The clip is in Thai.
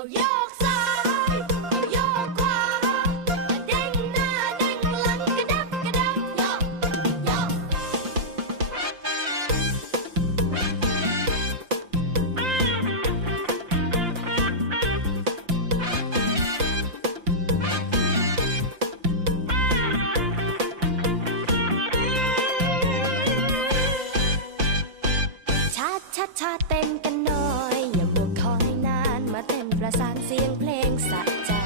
of Yorkshire. สานเสียงเพลงสะใจ